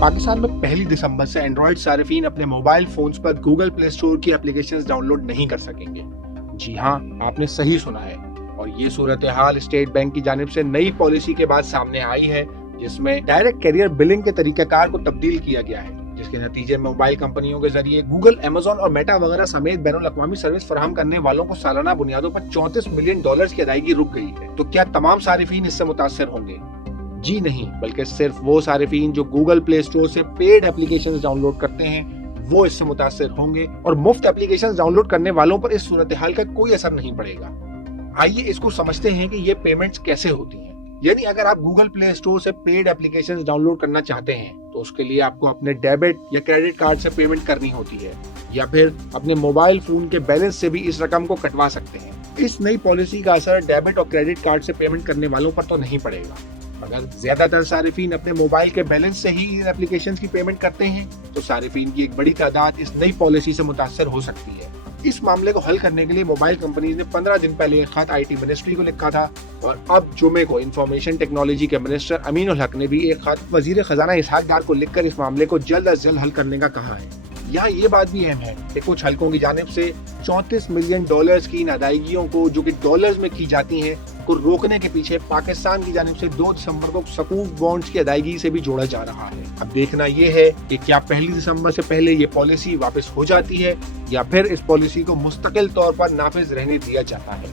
पाकिस्तान में 1 दिसंबर से एंड्रॉइड सार्फिन अपने मोबाइल फोन्स पर गूगल प्ले स्टोर की एप्लीकेशंस डाउनलोड नहीं कर सकेंगे। जी हाँ, आपने सही सुना है। और ये सूरत हाल स्टेट बैंक की जानिब से नई पॉलिसी के बाद सामने आई है, जिसमें डायरेक्ट कैरियर बिलिंग के तरीकाकार को तब्दील किया गया है, जिसके नतीजे में मोबाइल कंपनियों के जरिए गूगल, अमेज़न और मेटा वगैरह समेत बैनुल-अक़वामी सर्विस फराहम करने वालों को सालाना बुनियादों पर $34 मिलियन की अदायगी रुक गई है। तो क्या तमाम सारिफीन इससे मुतासिर होंगे? जी नहीं, बल्कि सिर्फ वो सारिफीन जो गूगल प्ले स्टोर से पेड एप्लीकेशंस डाउनलोड करते हैं वो इससे मुतासिर होंगे, और मुफ्त एप्लीकेशंस डाउनलोड करने वालों पर इस सूरत हाल का कोई असर नहीं पड़ेगा। आइए इसको समझते हैं कि ये पेमेंट्स कैसे होती हैं। यानी अगर आप गूगल प्ले स्टोर से पेड एप्लीकेशंस डाउनलोड करना चाहते हैं तो उसके लिए आपको अपने डेबिट या क्रेडिट कार्ड से पेमेंट करनी होती है, या फिर अपने मोबाइल फोन के बैलेंस से भी इस रकम को कटवा सकते हैं। इस नई पॉलिसी का असर डेबिट और क्रेडिट कार्ड से पेमेंट करने वालों पर तो नहीं पड़ेगा, मगर ज्यादातर सारिफीन अपने मोबाइल के बैलेंस से ही इन एप्लीकेशंस की पेमेंट करते हैं, तो सारिफीन की एक बड़ी तादाद इस नई पॉलिसी से मुतासर हो सकती है। इस मामले को हल करने के लिए मोबाइल कंपनीज ने 15 दिन पहले एक खत IT मिनिस्ट्री को लिखा था, और अब जुमे को इंफॉर्मेशन टेक्नोलॉजी के मिनिस्टर अमीनुल हक ने भी एक खत वजीर खजाना इसहाक डार को लिखकर इस मामले को जल्द अज जल्द हल करने का कहा है। यहाँ ये बात भी अहम है कि कुछ हलकों की जानिब से $34 मिलियन की इन अदायगियों को, जो कि डॉलर्स में की जाती हैं, को रोकने के पीछे पाकिस्तान की जानिब से 2 दिसंबर को सकूक बॉन्ड्स की अदायगी से भी जोड़ा जा रहा है। अब देखना ये है कि क्या 1 दिसंबर से पहले ये पॉलिसी वापस हो जाती है या फिर इस पॉलिसी को मुस्तकिल तौर पर नाफिज रहने दिया जाता है।